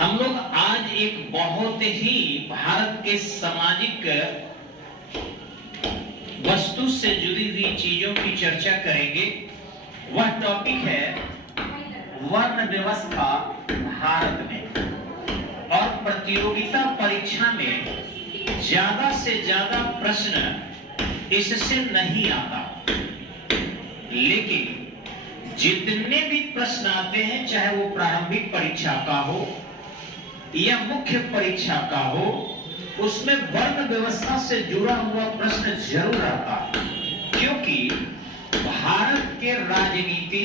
हम लोग आज एक बहुत ही भारत के सामाजिक वस्तु से जुड़ी हुई चीजों की चर्चा करेंगे। वह टॉपिक है वर्ण व्यवस्था भारत में। और प्रतियोगिता परीक्षा में ज्यादा से ज्यादा प्रश्न इससे नहीं आता, लेकिन जितने भी प्रश्न आते हैं, चाहे वो प्रारंभिक परीक्षा का हो या मुख्य परीक्षा का हो, उसमें वर्ण व्यवस्था से जुड़ा हुआ प्रश्न जरूर आता है। क्योंकि भारत के राजनीति,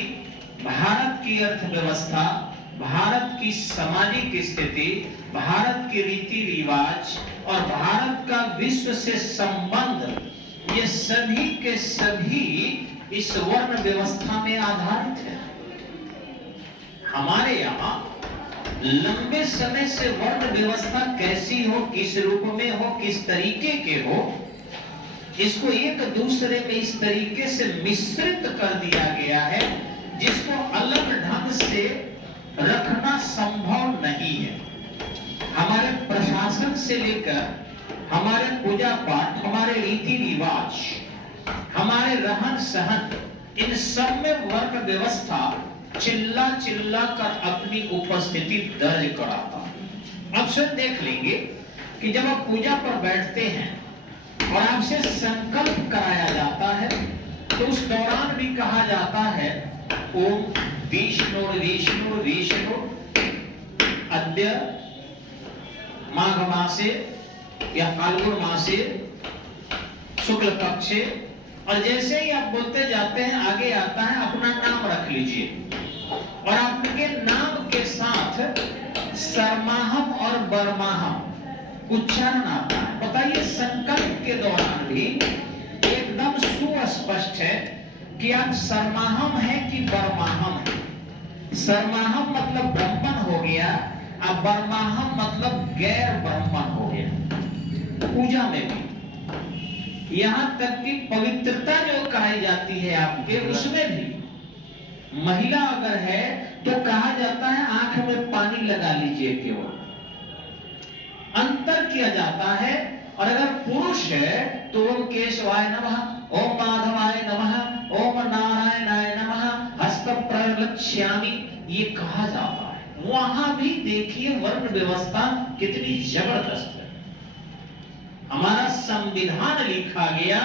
भारत की अर्थव्यवस्था, भारत की सामाजिक स्थिति, भारत के रीति रिवाज और भारत का विश्व से संबंध, ये सभी के सभी इस वर्ण व्यवस्था में आधारित है। हमारे यहाँ लंबे समय से वर्ण व्यवस्था कैसी हो, किस रूप में हो, किस तरीके के हो, इसको एक दूसरे में इस तरीके से मिश्रित कर दिया गया है जिसको अलग ढंग से रखना संभव नहीं है। हमारे प्रशासन से लेकर हमारे पूजा पाठ, हमारे रीति रिवाज, हमारे रहन सहन, इन सब में वर्ण व्यवस्था चिल्ला चिल्ला कर अपनी उपस्थिति दर्ज कराता है। अब स्वयं देख लेंगे कि जब आप पूजा पर बैठते हैं और आपसे संकल्प कराया जाता है, तो उस दौरान भी कहा जाता है ओम विष्णु विष्णु विष्णु अद्य माघ मासे या फाल्गुन मासे शुक्ल पक्षे। और जैसे ही आप बोलते जाते हैं, आगे आता है अपना नाम रख लीजिए और आपके नाम के साथ सरमाहम और बरमाहम उच्चारण आता है। बताइए, संकल्प के दौरान भी एकदम सुस्पष्ट है कि आप सरमाहम है कि बरमाहम है। सरमाहम मतलब ब्राह्मण हो गया, अब बरमाहम मतलब गैर ब्राह्मण हो गया। पूजा में भी यहां तक कि पवित्रता जो कही जाती है आपके, उसमें भी महिला अगर है तो कहा जाता है आंख में पानी लगा लीजिए, केवल अंतर किया जाता है। और अगर पुरुष है तो ओम केशवाय नमः, ओम माधवाय नमः, ओम नारायणाय नमः, हस्त प्रलक्ष्यामि, ये कहा जाता है। वहां भी देखिए वर्ण व्यवस्था कितनी जबरदस्त है। हमारा संविधान लिखा गया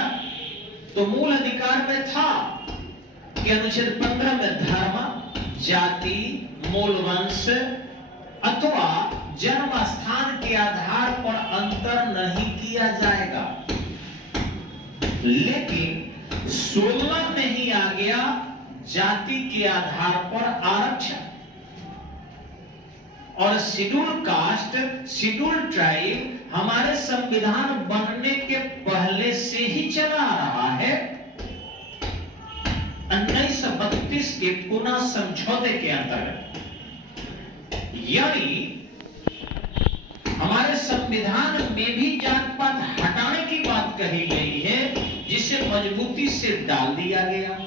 तो मूल अधिकार में था कि अनुच्छेद 15 में धर्म, जाति, मूल वंश अथवा जन्म स्थान के आधार पर अंतर नहीं किया जाएगा। लेकिन 16 में ही आ गया जाति के आधार पर आरक्षण। और शेड्यूल कास्ट, शेड्यूल ट्राइब हमारे संविधान बनने के पहले से ही चला आ रहा है। 1932 के पुनः समझौते के अंतर्गत, यानी हमारे संविधान में भी जात पात हटाने की बात कही गई है, जिसे मजबूती से डाल दिया गया।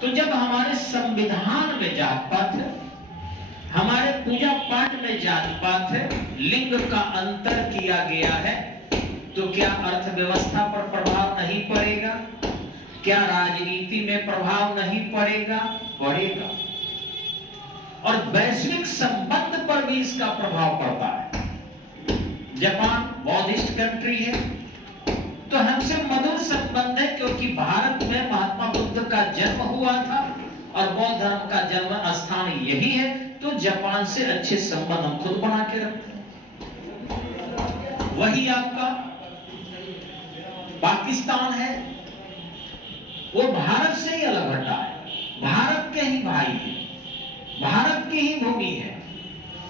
तो जब हमारे संविधान में जात पात है, हमारे पूजा पाठ में जात पात है, लिंग का अंतर किया गया है, तो क्या अर्थव्यवस्था पर प्रभाव नहीं पड़ेगा? क्या राजनीति में प्रभाव नहीं पड़ेगा? पड़ेगा। और वैश्विक संबंध पर भी इसका प्रभाव पड़ता है। जापान बौद्धिस्ट कंट्री है, तो हमसे मधुर संबंध है, क्योंकि भारत में महात्मा बुद्ध का जन्म हुआ था और बौद्ध धर्म का जन्म स्थान यही है। तो जापान से अच्छे संबंध हम खुद बना के रखते हैं। वही आपका पाकिस्तान है, वो भारत से ही अलग हटा है, भारत के ही भाई है, भारत की ही भूमि है,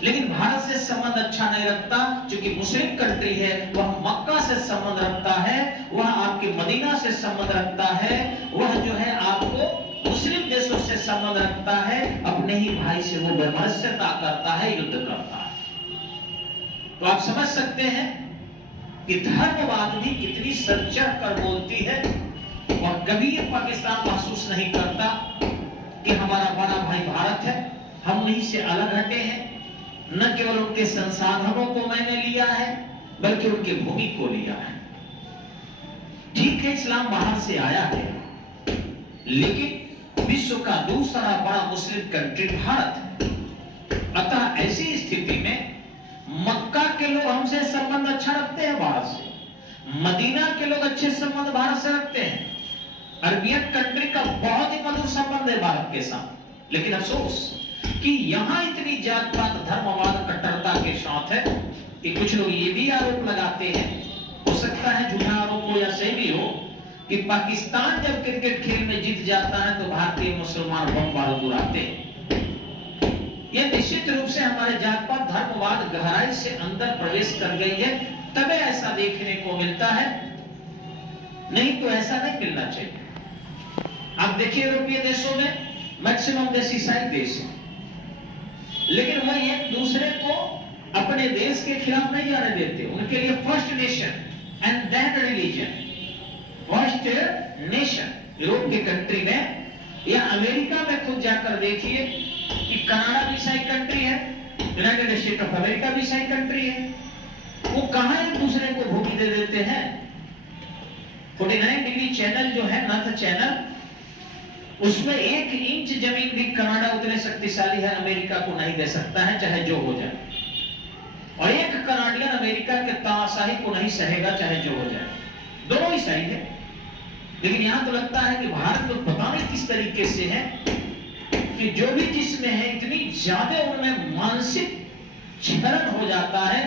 लेकिन भारत से संबंध अच्छा नहीं रखता। क्योंकि मुस्लिम कंट्री है, वह मक्का से संबंध रखता है, वह आपके मदीना से संबंध रखता है, वह जो है आपको मुस्लिम देशों से संबंध रखता है। अपने ही भाई से वो वैमनस्यता करता है, युद्ध करता है। तो आप समझ सकते हैं कि धर्मवाद भी कितनी सच्चा कर बोलती है। और कभी ये पाकिस्तान महसूस नहीं करता कि हमारा बड़ा भाई भारत है, हम नहीं से अलग हटे हैं। न केवल उनके संसाधनों को मैंने लिया है, बल्कि उनकी भूमि को लिया है। ठीक है, इस्लाम बाहर से आया है, लेकिन विश्व का दूसरा बड़ा मुस्लिम कंट्री भारत है। अतः ऐसी स्थिति में मक्का के लोग हमसे संबंध अच्छा रखते हैं भारत से, मदीना के लोग अच्छे संबंध भारत से रखते हैं, अरबियन कंट्री का बहुत ही मधुर संबंध है भारत के साथ। लेकिन अफसोस कि यहां इतनी जात पात धर्मवाद कट्टरता के साथ है कि कुछ लोग ये भी आरोप लगाते हैं, हो सकता है झूठा आरोप हो या सही भी हो, कि पाकिस्तान जब क्रिकेट खेल में जीत जाता है तो भारतीय मुसलमान बम बारूद उड़ाते हैं। यह निश्चित रूप से हमारे जात पात धर्मवाद गहराई से अंदर प्रवेश कर गई है, तबे ऐसा देखने को मिलता है, नहीं तो ऐसा नहीं मिलना चाहिए। आप देखिए यूरोपीय देशों में मैक्सिमम देश ईसाई देश है, लेकिन वह एक दूसरे को अपने देश के खिलाफ नहीं जाने देते। उनके लिए first nation and then religion, first nation. Europe के कंट्री में या अमेरिका में खुद जाकर देखिए कि कनाडा भी ईसाई कंट्री है, यूनाइटेड स्टेट ऑफ अमेरिका भी ईसाई कंट्री है, वो कहां एक दूसरे को भूमि दे देते हैं। 49 डिग्री चैनल जो है, नॉर्थ चैनल, उसमें 1 इंच जमीन भी कनाडा उतने शक्तिशाली है, अमेरिका को नहीं दे सकता है, चाहे जो हो जाए। और एक कनाडियन अमेरिका के तानाशाही को नहीं सहेगा, चाहे जो हो जाए। दोनों ही सही है, लेकिन यहां तो लगता है कि भारत तो पता नहीं किस तरीके से है कि जो भी जिसमें है इतनी ज्यादा उनमें मानसिक क्षरण हो जाता है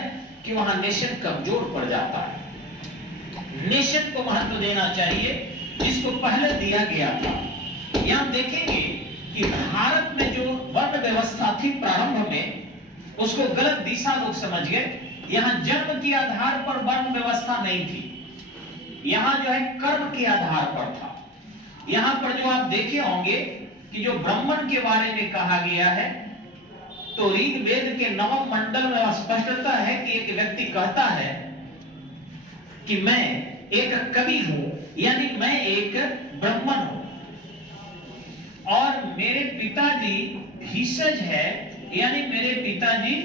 कि वहां नेशन कमजोर पड़ जाता है। नेशन को महत्व देना चाहिए जिसको पहले दिया गया था। यहां देखेंगे कि भारत में जो वर्ण व्यवस्था थी प्रारंभ में, उसको गलत दिशा लोग समझ गए। यहां जन्म के आधार पर वर्ण व्यवस्था नहीं थी, यहां जो है कर्म के आधार पर था। यहां पर जो आप देखे होंगे कि जो ब्राह्मण के बारे में कहा गया है, तो ऋग्वेद के 9वें मंडल में स्पष्टता है कि एक व्यक्ति कहता है कि मैं एक कवि हूं, यानी मैं एक ब्राह्मण हूं, और मेरे पिताजी भिषज है, यानी मेरे पिताजी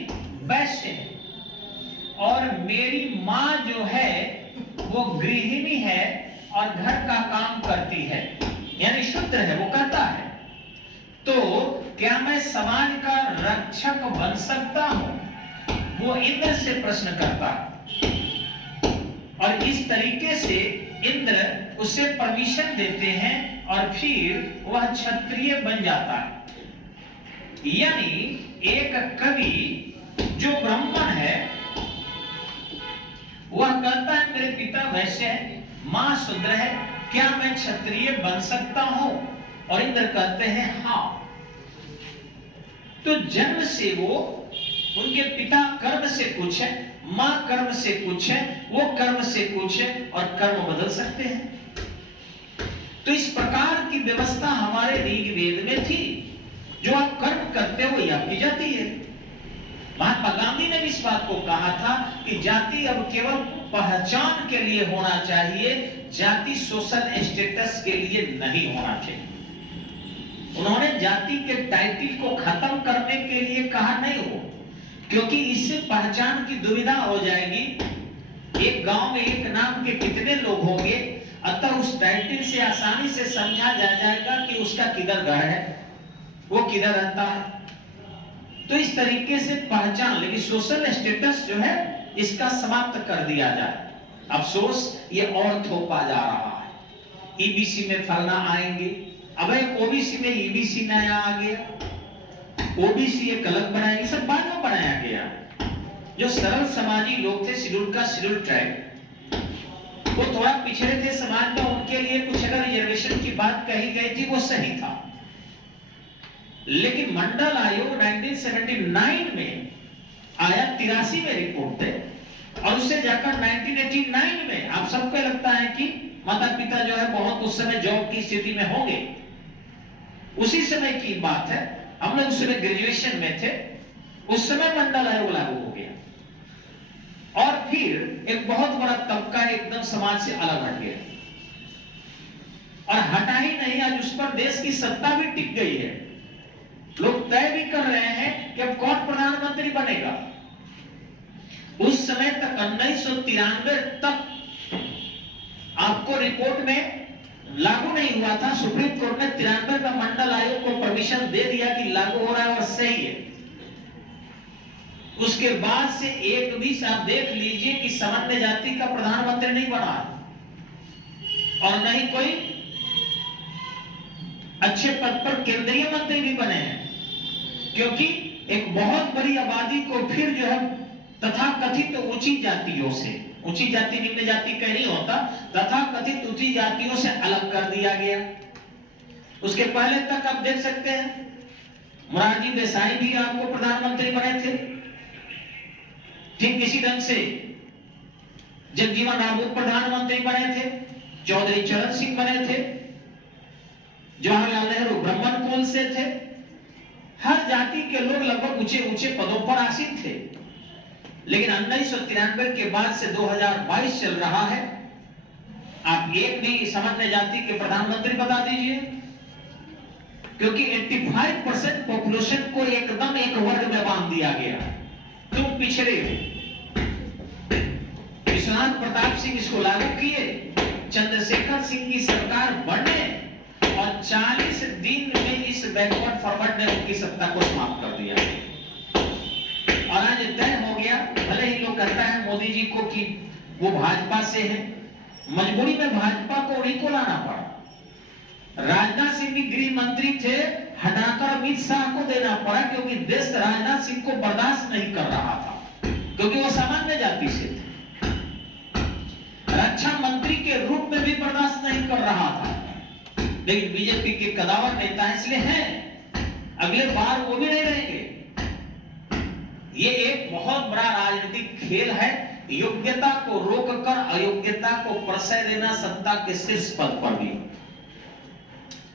वैश्य है, और मेरी माँ जो है वो गृहिणी है और घर का काम करती है, यानी शूद्र है। वो कहता है, तो क्या मैं समाज का रक्षक बन सकता हूं? वो इंद्र से प्रश्न करता है, और इस तरीके से इंद्र उसे परमिशन देते हैं और फिर वह क्षत्रिय बन जाता है। यानी एक कवि जो ब्राह्मण है वह कहता है मेरे पिता वैश्य है, मां शूद्र है, क्या मैं क्षत्रिय बन सकता हूं? और इंद्र कहते हैं हां। तो जन्म से वो, उनके पिता कर्म से कुछ है, मां कर्म से कुछ है, वो कर्म से कुछ है, और कर्म बदल सकते हैं। तो इस प्रकार की व्यवस्था हमारे ऋग्वेद में थी। जो आप कर्म करते हो यह आपकी जाति है। महात्मा गांधी ने भी इस बात को कहा था कि जाति अब केवल पहचान के लिए होना चाहिए, जाति सोशल स्टेटस के लिए नहीं होना चाहिए। उन्होंने जाति के टाइटल को खत्म करने के लिए कहा नहीं हो, क्योंकि इससे पहचान की दुविधा हो जाएगी। एक गांव में एक नाम के कितने लोग होंगे, अतः उस टाइटल से आसानी से समझा जा जाएगा कि उसका किधर घर है, वो किधर रहता है। तो इस तरीके से पहचान, लेकिन सोशल स्टेटस जो है इसका समाप्त कर दिया जाए। अफसोस ये और थोपा जा रहा है। ईबीसी में फलना आएंगे, अब ओबीसी में ईबीसी नया आ गया, ओबीसी एक अलग बनाया, ये सब बाद में बनाया गया। जो सरल समाजी लोग थे, शेड्यूल का शेड्यूल ट्राइब, वो थोड़ा पिछड़े थे समाज में, उनके लिए कुछ अगर रिजर्वेशन की बात कही गई थी वो सही था। लेकिन मंडल आयोग 1979 में आया, 83 में रिपोर्ट है, और उससे जाकर 1989 में, आप सबको लगता है कि माता पिता जो है बहुत उस समय जॉब की स्थिति में होंगे, उसी समय की बात है, हम लोग उस समय ग्रेजुएशन में थे, उस समय मंडल आयोग लागू हो गया, और फिर एक बहुत बड़ा तबका एकदम समाज से अलग हट गया, और हटा ही नहीं, आज उस पर देश की सत्ता भी टिक गई है। लोग तय भी कर रहे हैं कि अब कौन प्रधानमंत्री बनेगा। उस समय तक 1993 तक आपको रिपोर्ट में लागू नहीं हुआ था। सुप्रीम कोर्ट ने 93 में मंडल आयोग को परमिशन दे दिया कि लागू हो रहा है और सही है। उसके बाद से एक भी आप देख लीजिए कि सामान्य जाति का प्रधानमंत्री नहीं बना और नहीं कोई अच्छे पद पर केंद्रीय मंत्री भी बने हैं, क्योंकि एक बहुत बड़ी आबादी को फिर जो है तथाकथित ऊंची जातियों से, ऊंची जाति निम्न जाति का नहीं होता, तथाकथित ऊंची जातियों से अलग कर दिया गया। उसके पहले तक आप देख सकते हैं मोरारजी देसाई भी आपको प्रधानमंत्री बने थे। ठीक इसी ढंग से जगजीवन राम प्रधानमंत्री बने थे, चौधरी चरण सिंह बने थे, जवाहरलाल नेहरू ब्राह्मण कुल से थे। हर जाति के लोग लगभग ऊंचे ऊंचे पदों पर आसीन थे। लेकिन 1993 के बाद से 2022 चल रहा है, आप एक भी सामान्य जाति के प्रधानमंत्री बता दीजिए, क्योंकि 85% पॉपुलेशन को एकदम एक वर्ग में बांध दिया गया। तुम पिछड़े हो। विश्वनाथ प्रताप सिंह इसको लागू किए, चंद्रशेखर सिंह की सरकार बने और 40 दिन में इस बैकवर्ड फॉरवर्ड ने उनकी सत्ता को समाप्त कर दिया और आज तय हो गया। भले ही लोग कहता है मोदी जी को कि वो भाजपा से है, मजबूरी में भाजपा को उन्हीं को लाना पड़ा। राजनाथ सिंह भी गृह मंत्री थे, हटाकर अमित शाह को देना पड़ा, क्योंकि देश राजनाथ सिंह को बर्दाश्त नहीं कर रहा था, क्योंकि वो सामान्य जाति से थे। रक्षा मंत्री के रूप में भी बर्दाश्त नहीं कर रहा था, लेकिन बीजेपी के कदावर नेता इसलिए हैं, अगले बार वो भी नहीं रहेंगे। ये एक बहुत बड़ा राजनीतिक खेल है, योग्यता को रोककर अयोग्यता को प्रश्रय देना सत्ता के शीर्ष पद पर भी।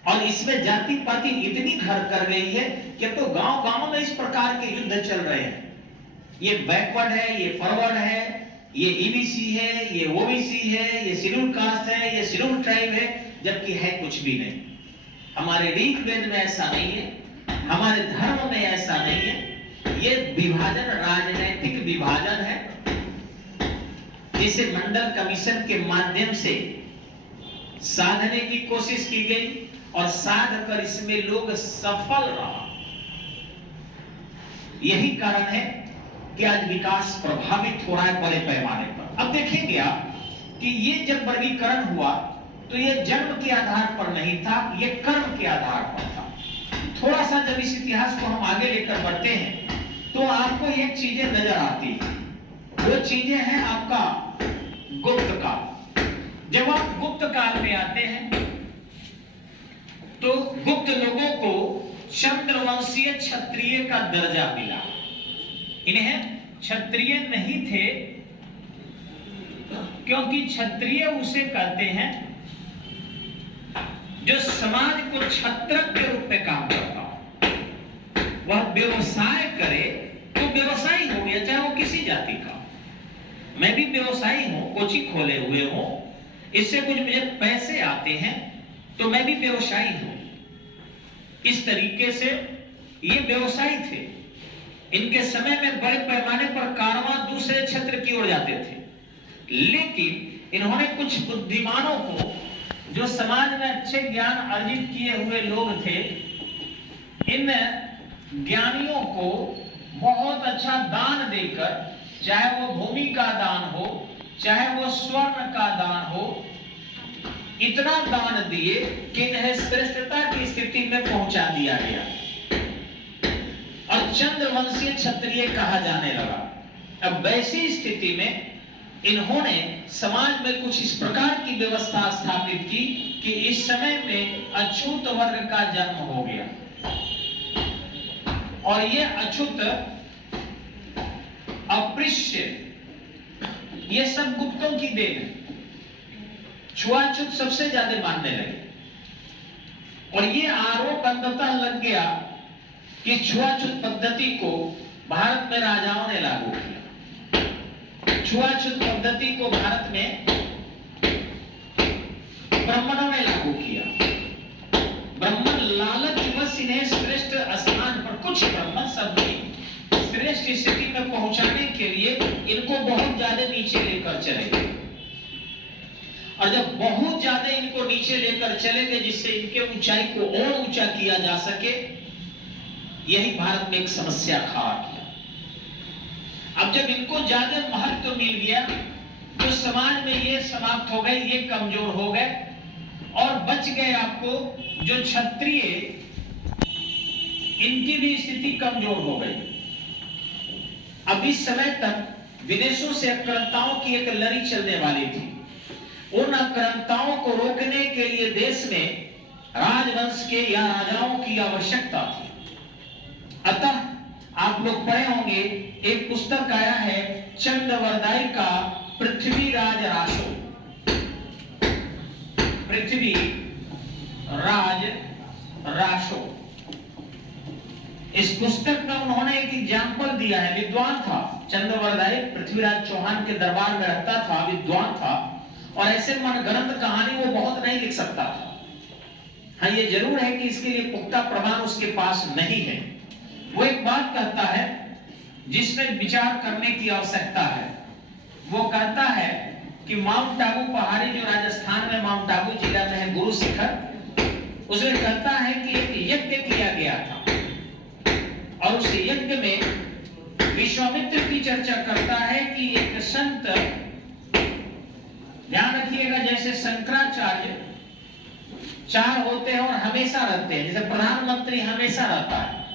और इसमें जाति पाति इतनी घर कर गई है कि तो गांव-गांव में इस प्रकार के युद्ध चल रहे हैं। ये बैकवर्ड है, ये फॉरवर्ड है, ये ईबीसी है, ये ओबीसी है, ये शेड्यूल कास्ट है, ये शेड्यूल ट्राइब है, जबकि है कुछ भी नहीं। हमारे ऋग्वेद में ऐसा नहीं है, हमारे धर्म में ऐसा नहीं है। ये विभाजन राजनीतिक विभाजन है, जिसे मंडल कमीशन के माध्यम से साधने की कोशिश की गई और साध कर इसमें लोग सफल रहा। यही कारण है कि आज विकास प्रभावित हो रहा है बड़े पैमाने पर। अब देखेंगे आप कि ये जब वर्गीकरण हुआ तो ये जन्म के आधार पर नहीं था, ये कर्म के आधार पर था। थोड़ा सा जब इस इतिहास को हम आगे लेकर बढ़ते हैं तो आपको एक चीजें नजर आती है। वो चीजें हैं आपका गुप्त काल। जब आप गुप्त काल में आते हैं तो गुप्त लोगों को चंद्रवंशीय क्षत्रिय का दर्जा मिला। इन्हें क्षत्रिय नहीं थे, क्योंकि क्षत्रिय उसे कहते हैं जो समाज को छत्रक के रूप में काम करता हो। वह व्यवसाय करे तो व्यवसायी हो गया, चाहे वो किसी जाति का। मैं भी व्यवसायी हूं, कोचिंग खोले हुए हूं, इससे कुछ मुझे पैसे आते हैं तो मैं भी व्यवसायी हूं। इस तरीके से ये व्यवसायी थे। इनके समय में बड़े पैमाने पर कारवां दूसरे क्षेत्र की ओर जाते थे, लेकिन इन्होंने कुछ बुद्धिमानों को, जो समाज में अच्छे ज्ञान अर्जित किए हुए लोग थे, इन ज्ञानियों को बहुत अच्छा दान देकर, चाहे वो भूमि का दान हो, चाहे वो स्वर्ण का दान हो, इतना दान दिए कि इन्हें श्रेष्ठता की स्थिति में पहुंचा दिया गया और चंद्रवंशीय क्षत्रिय कहा जाने लगा। अब वैसी स्थिति में इन्होंने समाज में कुछ इस प्रकार की व्यवस्था स्थापित की कि इस समय में अछूत वर्ग का जन्म हो गया। और ये अछूत, अपृश्य, ये सब गुप्तों की देन है। छुआछूत सबसे ज्यादा मानने लगे और ये आरोप अंततः लग गया कि छुआछूत पद्धति को भारत में राजाओं ने लागू किया। छुआछूत पद्धति को भारत में ब्राह्मणों ने लागू किया। ब्राह्मण लालचवश इन्हें श्रेष्ठ स्थान कुछ ब्रह्मन सबकी श्रेष्ठ स्थिति में पहुंचाने के लिए इनको बहुत ज्यादा नीचे लेकर चलेंगे, और जब बहुत ज्यादा इनको नीचे लेकर चलेंगे जिससे इनके ऊंचाई को और ऊंचा किया जा सके, यही भारत में एक समस्या खड़ा किया। अब जब इनको ज्यादा महत्व मिल गया तो समाज में ये समाप्त हो गए, ये कमजोर हो गए, और बच गए आपको जो क्षत्रिय, इनकी भी स्थिति कमजोर हो गई। अब इस समय तक विदेशों से आक्रांताओं की एक लड़ी चलने वाली थी। उन आक्रांताओं को रोकने के लिए देश में राजवंश के या राजाओं की आवश्यकता थी। अतः आप लोग पढ़े होंगे, एक पुस्तक आया है चंद्रवरदाई का पृथ्वीराज रासो, पृथ्वी राज रासो। इस पुस्तक में उन्होंने एक एग्जाम्पल दिया है। विद्वान था चंद्रवरदाई, पृथ्वीराज चौहान के दरबार में रहता था, विद्वान था, और ऐसे मनगढ़ंत कहानी वो बहुत नहीं लिख सकता था। हाँ, ये जरूर है कि इसके लिए पुख्ता प्रमाण उसके पास नहीं है। वो एक बात कहता है जिसमें विचार करने की आवश्यकता है। वो कहता है कि माउंट आबू पहाड़ी जो राजस्थान में माउंट आबू जिला में है, गुरु शिखर, उसमें कहता है कि एक यज्ञ किया गया था, और उस यज्ञ में विश्वामित्र की चर्चा करता है कि एक संत, ध्यान रखिएगा, जैसे शंकराचार्य चार होते हैं और हमेशा रहते हैं, जैसे प्रधानमंत्री हमेशा रहता है,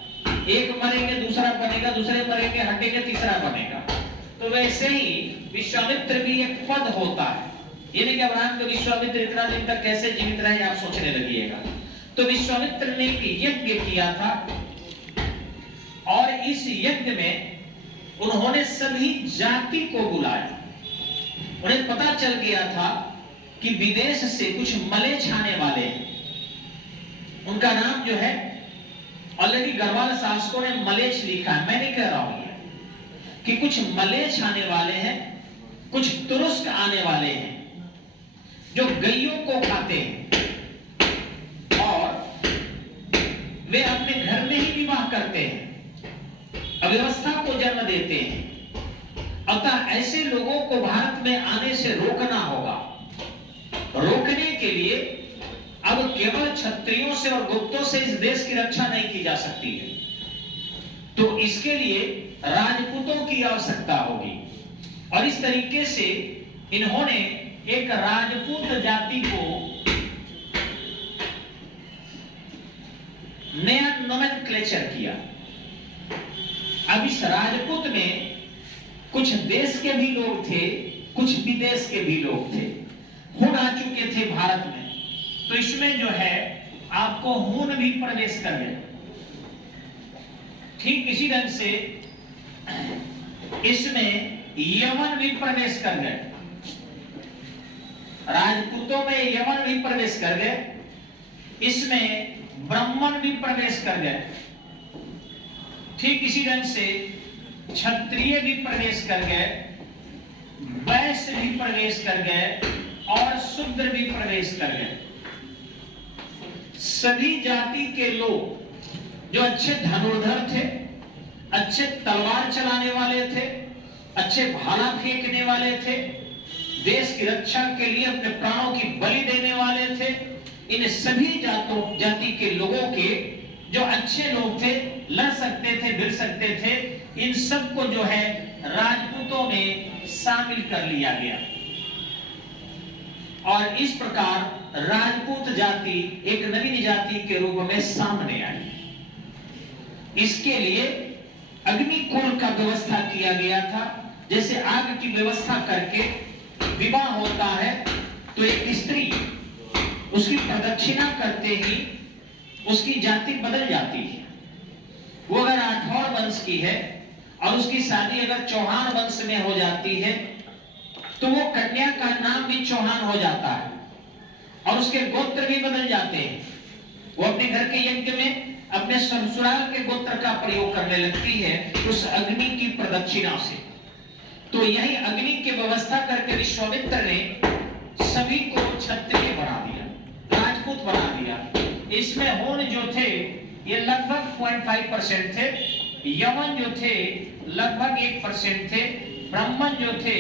एक मरेंगे दूसरा बनेगा, दूसरे मरेंगे हटेंगे तीसरा बनेगा, तो वैसे ही विश्वामित्र भी एक पद होता है। ये नहीं कि अब्राहम के विश्वामित्र इतना दिन तक कैसे जीवित रहे आप सोचने लगिएगा। तो विश्वामित्र ने एक यज्ञ किया था, और इस यज्ञ में उन्होंने सभी जाति को बुलाया। उन्हें पता चल गया था कि विदेश से कुछ मलेच्छ आने वाले हैं। उनका नाम जो है, ऑलरेडी गढ़वाल शासकों ने मलेच्छ लिखा है, मैं नहीं कह रहा हूं कि कुछ मलेच्छ आने वाले हैं, कुछ तुरुस्क आने वाले हैं जो गैयों को खाते हैं और वे अपने घर में ही विवाह करते हैं, अव्यवस्था को जन्म देते हैं। अतः ऐसे लोगों को भारत में आने से रोकना होगा। रोकने के लिए अब केवल क्षत्रियों से और गुप्तों से इस देश की रक्षा नहीं की जा सकती है, तो इसके लिए राजपूतों की आवश्यकता होगी। और इस तरीके से इन्होंने एक राजपूत जाति को नया नोमेनक्लेचर किया। अब इस राजपूत में कुछ देश के भी लोग थे, कुछ विदेश के भी लोग थे, खून आ चुके थे भारत में, तो इसमें जो है आपको हून भी प्रवेश कर गए। ठीक इसी ढंग से इसमें यमन भी प्रवेश कर गए, राजपूतों में यमन भी प्रवेश कर गए, इसमें ब्राह्मण भी प्रवेश कर गए। ठीक इसी ढंग से क्षत्रिय भी प्रवेश कर गए, वैश्य भी प्रवेश कर गए, और शूद्र भी प्रवेश कर गए। सभी जाति के लोग जो अच्छे धनुर्धर थे, अच्छे तलवार चलाने वाले थे, अच्छे भाला फेंकने वाले थे, देश की रक्षा के लिए अपने प्राणों की बलि देने वाले थे, इन सभी जाति के लोगों के जो अच्छे लोग थे, लड़ सकते थे, भिड़ सकते थे, इन सबको जो है राजपूतों में शामिल कर लिया गया। और इस प्रकार राजपूत जाति एक नवीन जाति के रूप में सामने आई। इसके लिए अग्निकुंड का व्यवस्था किया गया था। जैसे आग की व्यवस्था करके विवाह होता है तो एक स्त्री उसकी प्रदक्षिणा करते ही उसकी जाति बदल जाती है। वो अगर राठौर वंश की है और उसकी शादी अगर चौहान वंश में हो जाती है तो वो कन्या का नाम भी चौहान हो जाता है और उसके गोत्र भी बदल जाते हैं। वो अपने घर के यज्ञ में अपने ससुराल के गोत्र का प्रयोग करने लगती है उस अग्नि की प्रदक्षिणा से। तो यही अग्नि की व्यवस्था करके विश्वामित्र ने सभी को क्षत्रिय बना दिया, राजपूत बना दिया। इसमें होन जो थे ये लगभग 0.5% थे। यवन जो थे लगभग 1% थे। ब्राह्मण जो थे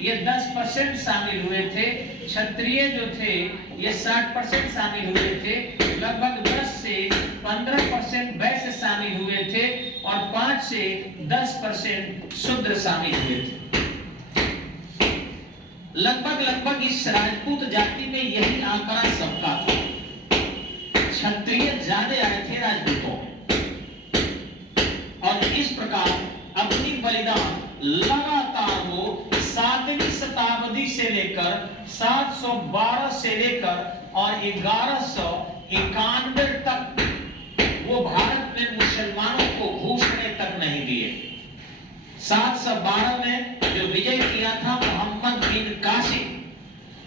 ये 10% शामिल हुए थे। क्षत्रिय जो थे ये 60% शामिल हुए थे। लगभग 10 से 15% वैश्य शामिल हुए थे और 5 से 10% शूद्र शामिल हुए थे। लगभग इस राजपूत जाति में यही आंकड़ा सबका था। क्षत्रिय ज्यादा आए थे राजपूतों में और इस प्रकार अपनी बलिदान लगातार वो 7वीं शताब्दी से लेकर 712 से लेकर और 1191 तक वो भारत में मुसलमानों को घुसने तक नहीं दिए। 712 में जो विजय किया था मोहम्मद बिन कासिम,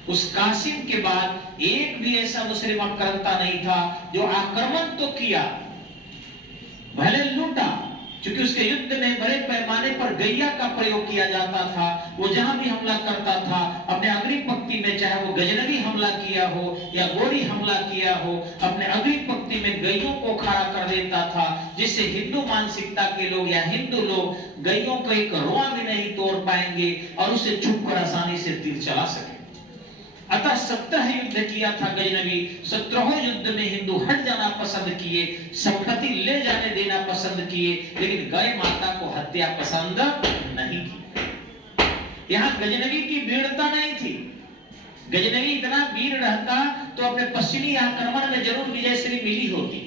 उस कासिम के बाद एक भी ऐसा मुस्लिम आक्रांता नहीं था जो आक्रमण तो किया, भले लूटा, क्योंकि उसके युद्ध में बड़े पैमाने पर गैया का प्रयोग किया जाता था। वो जहां भी हमला करता था अपने अग्नि पंक्ति में, चाहे वो गजनवी हमला किया हो या गोरी हमला किया हो, अपने अग्नि पंक्ति में गैयों को खड़ा कर देता था, जिससे हिंदू मानसिकता के लोग या हिंदू लोग गैयों को एक रोआ भी नहीं तोड़ पाएंगे और उसे छुप कर आसानी से तीर चला सके। अतः 17 युद्ध किया था गजनवी। 17 युद्ध में हिंदू हट जाना पसंद किए, संपत्ति ले जाने देना पसंद किए, लेकिन गाय माता को हत्या पसंद नहीं की। यहाँ गजनवी की वीरता नहीं थी। गजनवी इतना वीर रहता तो अपने पश्चिमी आक्रमण में जरूर विजयश्री मिली होती।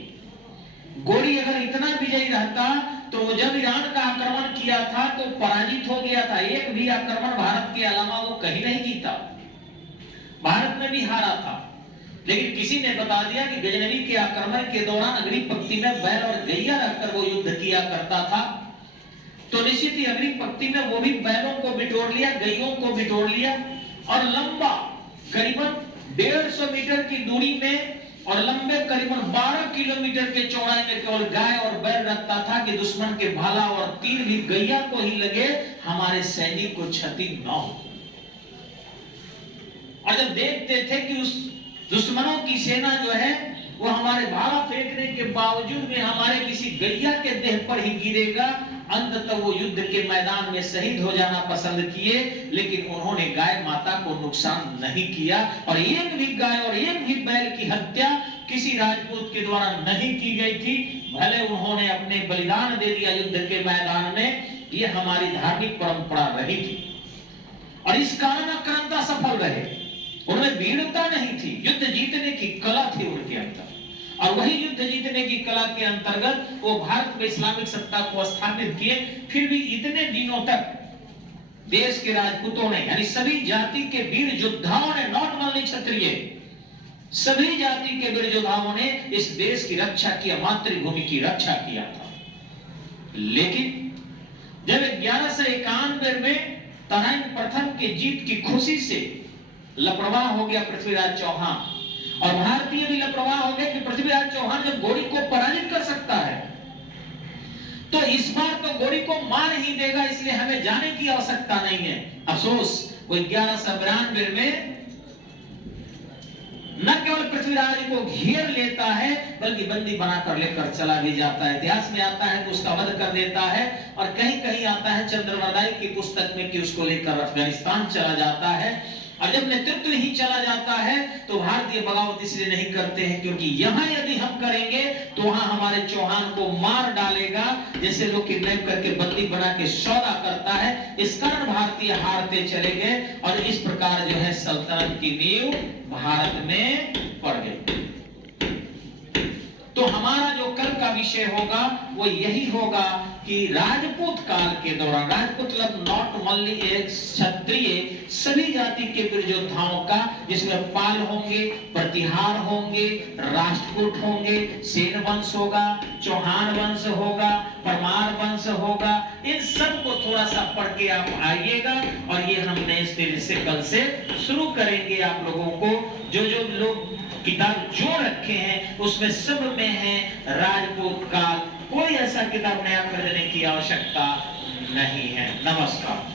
गोरी अगर इतना विजयी रहता तो जब ईरान का आक्रमण किया था तो पराजित हो गया था। एक भी आक्रमण भारत के अलावा वो कहीं नहीं जीता, भारत में भी हारा था। लेकिन किसी ने बता दिया कि गजनवी के आक्रमण के दौरान अग्नि पंक्ति में बैल और गैया रखकर वो युद्ध किया करता था, तो निश्चित ही अग्नि पंक्ति में वो भी बैलों को बिटोर लिया, गैयों को बिटोर लिया और लंबा करीबन 150 मीटर की दूरी में और लंबे करीबन 12 किलोमीटर के चौड़ाई में केवल गाय और बैल रखता था कि दुश्मन के भाला और तीर भी गैया को ही लगे, हमारे सैनिक को क्षति न हो। और जब देखते थे कि उस दुश्मनों की सेना जो है वो हमारे भाला फेंकने के बावजूद भी हमारे किसी गैया के देह पर ही गिरेगा, अंततः वो युद्ध के मैदान में शहीद हो जाना पसंद किए। लेकिन उन्होंने गाय माता को नुकसान नहीं किया और एक भी गाय और एक भी बैल की हत्या किसी राजपूत के द्वारा नहीं की गई थी। भले उन्होंने अपने बलिदान दे दिया युद्ध के मैदान में, ये हमारी धार्मिक परंपरा रही थी और इस कारण आक्रांता सफल रहे। उनमें वीरता नहीं थी, युद्ध जीतने की कला थी उनके अंदर, और वही युद्ध जीतने की कला के अंतर्गत वो भारत में इस्लामिक सत्ता को स्थापित किए। फिर भी इतने दिनों तक देश के राजपूतों ने, यानी सभी जाति के वीर योद्धाओं ने, नॉट ओनली क्षत्रिय, सभी जाति के वीर योद्धाओं ने इस देश की रक्षा किया, मातृभूमि की रक्षा किया था। लेकिन जब 1191 में तराइन प्रथम के जीत की खुशी से लापरवाह हो गया पृथ्वीराज चौहान और भारतीय भी लापरवाह हो गए कि पृथ्वीराज चौहान जब गोरी को पराजित कर सकता है तो इस बार तो गोरी को मार ही देगा, इसलिए हमें जाने की आवश्यकता नहीं है। अफसोस वो 1192 में न केवल पृथ्वीराज को घेर लेता है बल्कि बंदी बनाकर लेकर चला भी जाता है। इतिहास में आता है कि उसका वध कर देता है और कहीं कहीं आता है चंद्रवरदाई की पुस्तक में कि उसको लेकर अफगानिस्तान चला जाता है। और जब नेतृत्व ही चला जाता है तो भारतीय बगावत इसलिए नहीं करते हैं क्योंकि यहां यदि हम करेंगे तो वहां हमारे चौहान को मार डालेगा, जैसे लोग किडनैप करके बंदी बना के सौदा करता है। इस कारण भारतीय हारते चले गए और इस प्रकार जो है सल्तनत की नींव भारत में पड़ गई। तो हमारा जो कल का विषय होगा वो यही होगा कि राजपूत काल के दौरान, राजपूत मतलब नॉट ओनली एक क्षत्रिय, सभी जाति के वीर योद्धाओं का, जिसमें पाल होंगे, प्रतिहार होंगे, राष्ट्रकूट होंगे, सेन वंश होगा, चौहान वंश होगा, परमार वंश होगा, इन सब को थोड़ा सा पढ़ के आप आइएगा और ये हमने इस तरह से कल से शुरू करेंगे। आप लोगों को जो जो लोग किताब जो रखे हैं उसमें सब में है राजपूत काल, कोई ऐसा किताब नया खरीदने की आवश्यकता नहीं है। नमस्कार।